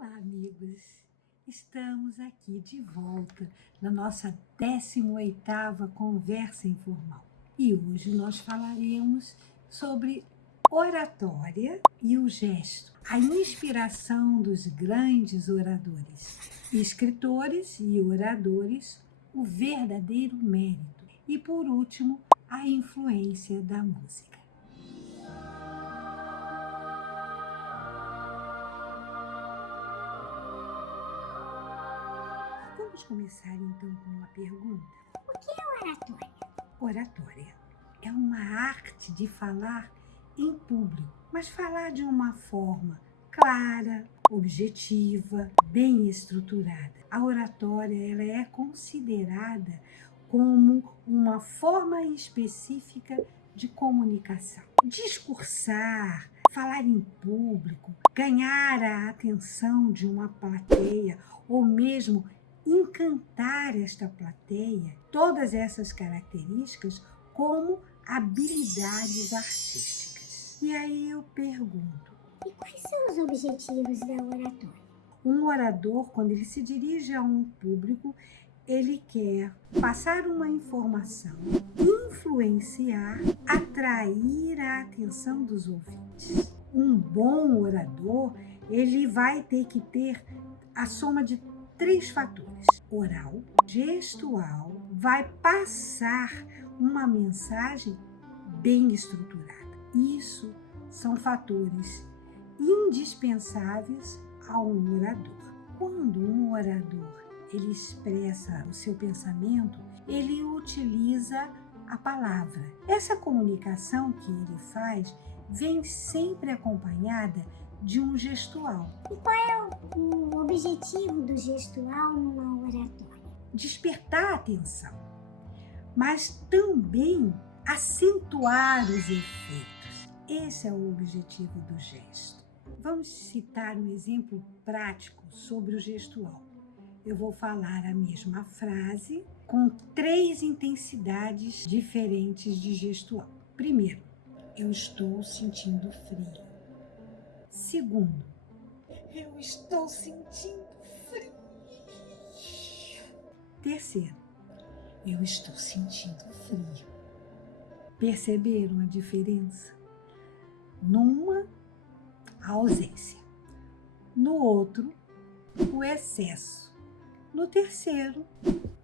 Olá, amigos! Estamos aqui de volta na nossa 18ª Conversa Informal. E hoje nós falaremos sobre oratória e o gesto, a inspiração dos grandes oradores, escritores e oradores, o verdadeiro mérito e, por último, a influência da música. Vamos começar então com uma pergunta. O que é oratória? Oratória é uma arte de falar em público, mas falar de uma forma clara, objetiva, bem estruturada. A oratória ela é considerada como uma forma específica de comunicação. Discursar, falar em público, ganhar a atenção de uma plateia ou mesmo encantar esta plateia, todas essas características como habilidades artísticas. E aí eu pergunto: E quais são os objetivos da oratória? um orador, quando ele se dirige a um público, ele quer passar uma informação, influenciar, atrair a atenção dos ouvintes. Um bom orador, ele vai ter que ter a soma de 3 fatores: oral, gestual, vai passar uma mensagem bem estruturada. Isso são fatores indispensáveis a um orador. Quando um orador ele expressa o seu pensamento, ele utiliza a palavra. Essa comunicação que ele faz vem sempre acompanhada de um gestual. E qual é o objetivo do gestual numa oratória? Despertar a atenção, mas também acentuar os efeitos. Esse é o objetivo do gesto. Vamos citar um exemplo prático sobre o gestual. Eu vou falar a mesma frase com 3 intensidades diferentes de gestual. Primeiro, eu estou sentindo frio. Segundo, eu estou sentindo frio. Terceiro, eu estou sentindo frio. Perceberam a diferença? Numa, a ausência. No outro, o excesso. No terceiro,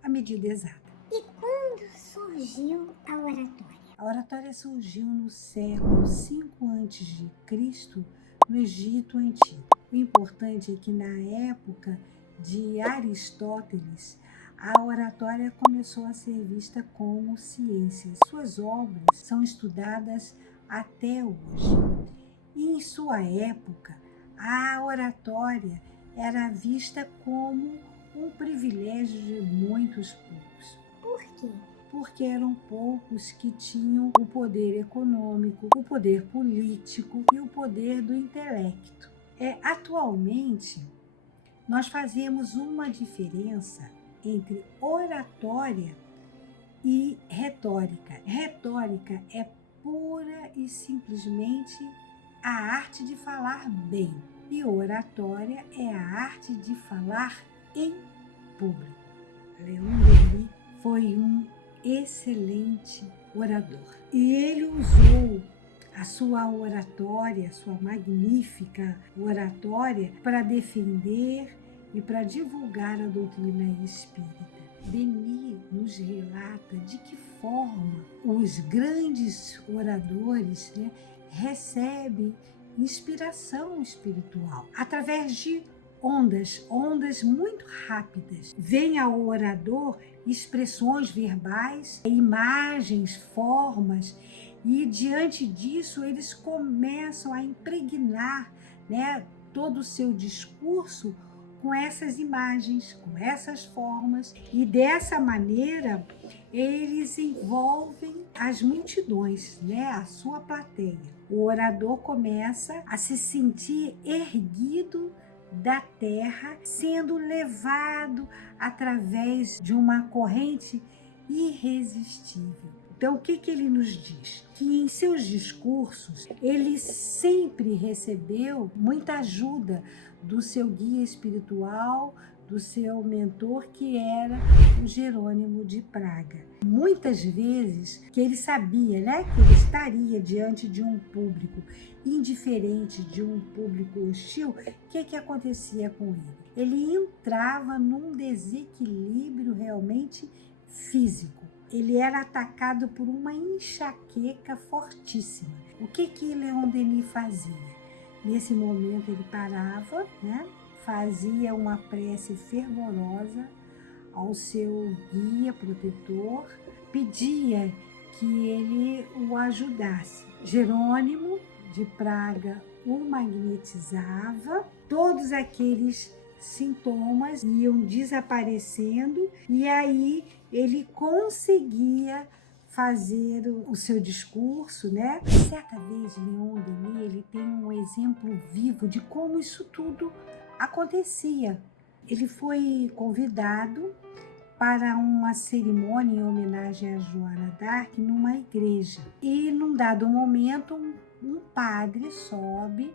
a medida exata. E quando surgiu a oratória? A oratória surgiu no século V a.C., no Egito Antigo. O importante é que na época de Aristóteles, a oratória começou a ser vista como ciência. Suas obras são estudadas até hoje. E em sua época, a oratória era vista como um privilégio de muitos poucos. Por quê? Porque eram poucos que tinham o poder econômico, o poder político e o poder do intelecto. Atualmente, nós fazemos uma diferença entre oratória e retórica. Retórica é pura e simplesmente a arte de falar bem, e oratória é a arte de falar em público. Leon Denis foi um excelente orador. E ele usou a sua oratória, sua magnífica oratória, para defender e para divulgar a doutrina espírita. Denis nos relata de que forma os grandes oradores recebem inspiração espiritual através de ondas muito rápidas. Vem ao orador expressões verbais, imagens, formas, e diante disso eles começam a impregnar todo o seu discurso com essas imagens, com essas formas, e dessa maneira eles envolvem as multidões, a sua plateia. O orador começa a se sentir erguido da terra, sendo levado através de uma corrente irresistível. Então, o que ele nos diz? Que em seus discursos ele sempre recebeu muita ajuda do seu guia espiritual, do seu mentor, que era o Jerônimo de Praga. Muitas vezes que ele sabia, né, que ele estaria diante de um público indiferente, de um público hostil, o que acontecia com ele? Ele entrava num desequilíbrio realmente físico. Ele era atacado por uma enxaqueca fortíssima. O que Leon Denis fazia? Nesse momento ele parava, né? Fazia uma prece fervorosa ao seu guia protetor, pedia que ele o ajudasse. Jerônimo de Praga o magnetizava, todos aqueles sintomas iam desaparecendo e aí ele conseguia fazer o seu discurso, né? Certa vez, Leon Denis, ele tem um exemplo vivo de como isso tudo acontecia. Ele foi convidado para uma cerimônia em homenagem a Joana d'Arc numa igreja. E num dado momento, um padre sobe,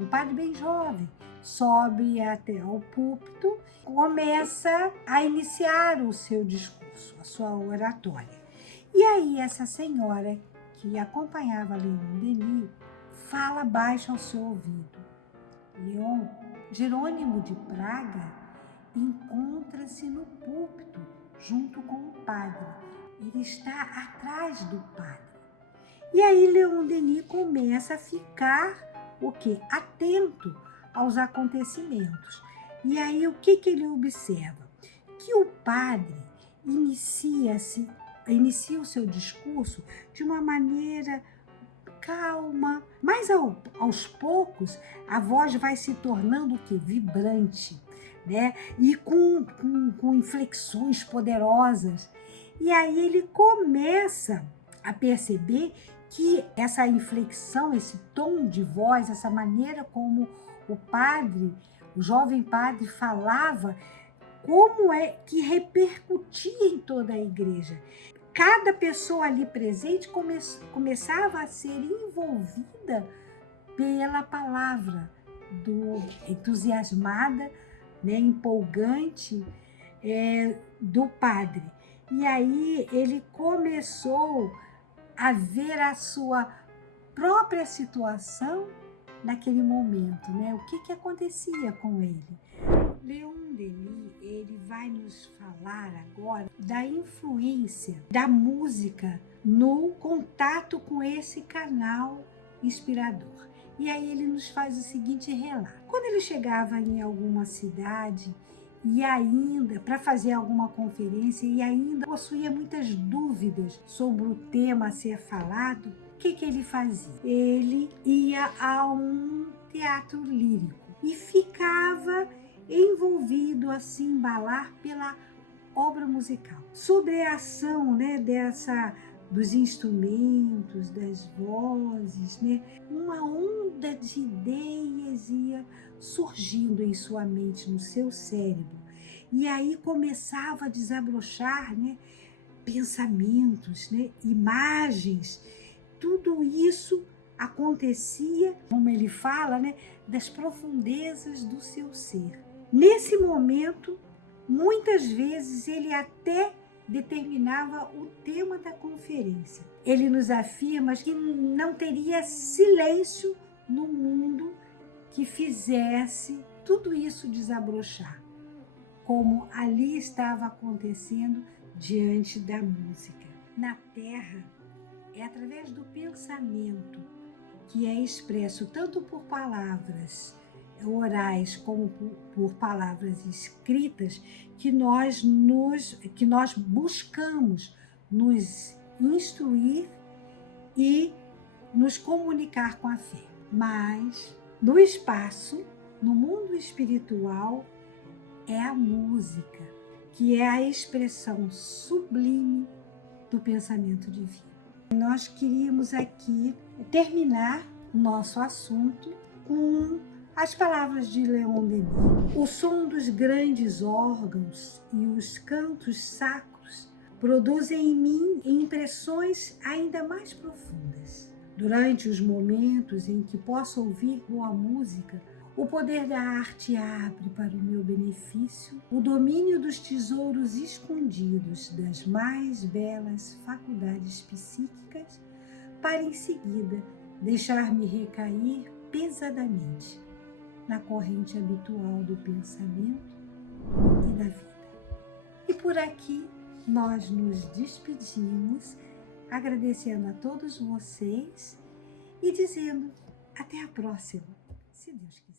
um padre bem jovem, sobe até ao púlpito, começa a iniciar o seu discurso, a sua oratória. E aí essa senhora que acompanhava Leon Denis fala baixo ao seu ouvido: Leon, Jerônimo de Praga encontra-se no púlpito junto com o padre. Ele está atrás do padre. E aí Leon Denis começa a ficar o quê? Atento aos acontecimentos. E aí o que ele observa? Que o padre inicia o seu discurso de uma maneira calma, mas aos poucos a voz vai se tornando o quê? Vibrante, né? E com inflexões poderosas. E aí ele começa a perceber que essa inflexão, esse tom de voz, essa maneira como o padre, o jovem padre falava, como é que repercutia em toda a igreja. Cada pessoa ali presente começava a ser envolvida pela palavra entusiasmada, né, empolgante do padre. E aí ele começou a ver a sua própria situação naquele momento, né? O que acontecia com ele? Leon Denis, ele vai nos falar agora da influência da música no contato com esse canal inspirador. E aí ele nos faz o seguinte relato. Quando ele chegava em alguma cidade e ainda para fazer alguma conferência e ainda possuía muitas dúvidas sobre o tema a ser falado, o que ele fazia? Ele ia a um teatro lírico e ficava envolvido a se embalar pela obra musical. Sobre a ação, né, dos instrumentos, das vozes, né, uma onda de ideias ia surgindo em sua mente, no seu cérebro. E aí começava a desabrochar, né, pensamentos, né, imagens. Tudo isso acontecia, como ele fala, né, das profundezas do seu ser. Nesse momento, muitas vezes ele até determinava o tema da conferência. Ele nos afirma que não teria silêncio no mundo que fizesse tudo isso desabrochar, como ali estava acontecendo diante da música. Na Terra, é através do pensamento que é expresso tanto por palavras orais como por palavras escritas que nós buscamos nos instruir e nos comunicar com a fé. Mas no espaço, no mundo espiritual, é a música, que é a expressão sublime do pensamento divino. Nós queríamos aqui terminar o nosso assunto com as palavras de Leon Denis. O som dos grandes órgãos e os cantos sacros produzem em mim impressões ainda mais profundas. Durante os momentos em que posso ouvir boa música, O poder da arte abre para o meu benefício o domínio dos tesouros escondidos das mais belas faculdades psíquicas, para em seguida deixar-me recair pesadamente na corrente habitual do pensamento e da vida. E por aqui nós nos despedimos, agradecendo a todos vocês e dizendo até a próxima, se Deus quiser.